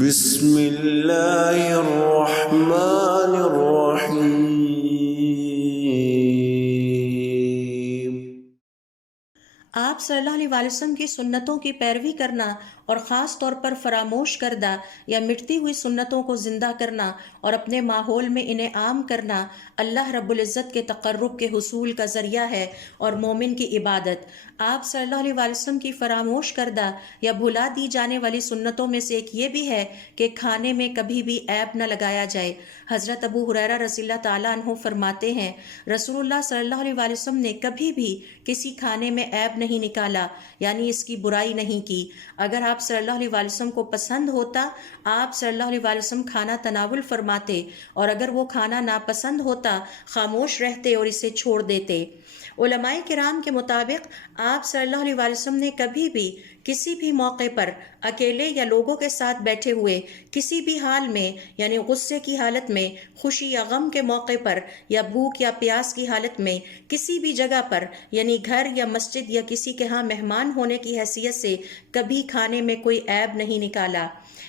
بسم اللہ الرحمن الرحیم۔ آپ صلی اللہ علیہ وسلم کی سنتوں کی پیروی کرنا اور خاص طور پر فراموش کردہ یا مٹتی ہوئی سنتوں کو زندہ کرنا اور اپنے ماحول میں انہیں عام کرنا اللہ رب العزت کے تقرب کے حصول کا ذریعہ ہے اور مومن کی عبادت۔ آپ صلی اللہ علیہ وسلم کی فراموش کردہ یا بھلا دی جانے والی سنتوں میں سے ایک یہ بھی ہے کہ کھانے میں کبھی بھی عیب نہ لگایا جائے۔ حضرت ابو ہریرہ رضی اللہ تعالیٰ عنہ فرماتے ہیں، رسول اللہ صلی اللہ علیہ وسلم نے کبھی بھی کسی کھانے میں عیب نہیں نکالا، یعنی اس کی برائی نہیں کی۔ اگر آپ صلی اللہ علیہ وسلم کو پسند ہوتا، آپ صلی اللہ علیہ وسلم کھانا تناول فرماتے، اور اگر وہ کھانا ناپسند ہوتا خاموش رہتے اور اسے چھوڑ دیتے۔ علماء کرام کے مطابق آپ صلی اللہ علیہ وسلم نے کبھی بھی کسی بھی موقع پر اکیلے یا لوگوں کے ساتھ بیٹھے ہوئے کسی بھی حال میں، یعنی غصے کی حالت میں، خوشی یا غم کے موقع پر، یا بھوک یا پیاس کی حالت میں، کسی بھی جگہ پر، یعنی گھر یا مسجد یا کسی کے ہاں مہمان ہونے کی حیثیت سے کبھی کھانے میں کوئی عیب نہیں نکالا۔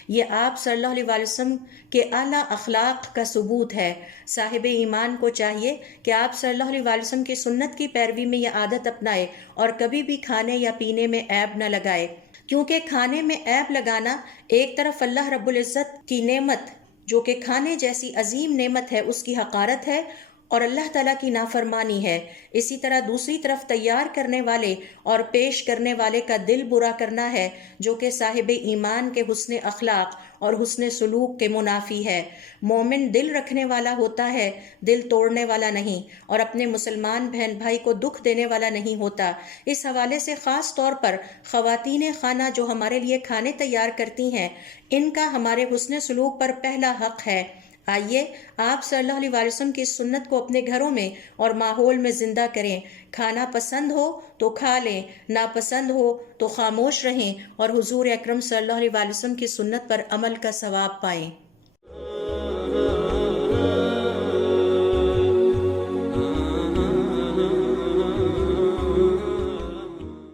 یہ آپ صلی اللہ علیہ وسلم کے اعلیٰ اخلاق کا ثبوت ہے۔ صاحب ایمان کو چاہیے کہ آپ صلی اللہ علیہ وسلم کی سنت کی پیروی میں یہ عادت اپنائے اور کبھی بھی کھانے یا پینے میں عیب نہ لگائے، کیونکہ کھانے میں عیب لگانا ایک طرف اللہ رب العزت کی نعمت جو کہ کھانے جیسی عظیم نعمت ہے اس کی حقارت ہے اور اللہ تعالیٰ کی نافرمانی ہے۔ اسی طرح دوسری طرف تیار کرنے والے اور پیش کرنے والے کا دل برا کرنا ہے، جو کہ صاحب ایمان کے حسن اخلاق اور حسن سلوک کے منافی ہے۔ مومن دل رکھنے والا ہوتا ہے، دل توڑنے والا نہیں، اور اپنے مسلمان بہن بھائی کو دکھ دینے والا نہیں ہوتا۔ اس حوالے سے خاص طور پر خواتین خانہ جو ہمارے لیے کھانے تیار کرتی ہیں، ان کا ہمارے حسن سلوک پر پہلا حق ہے۔ آئیے آپ صلی اللہ علیہ وسلم کی سنت کو اپنے گھروں میں اور ماحول میں زندہ کریں۔ کھانا پسند ہو تو کھا لیں، ناپسند ہو تو خاموش رہیں اور حضور اکرم صلی اللہ علیہ وسلم کی سنت پر عمل کا ثواب پائیں۔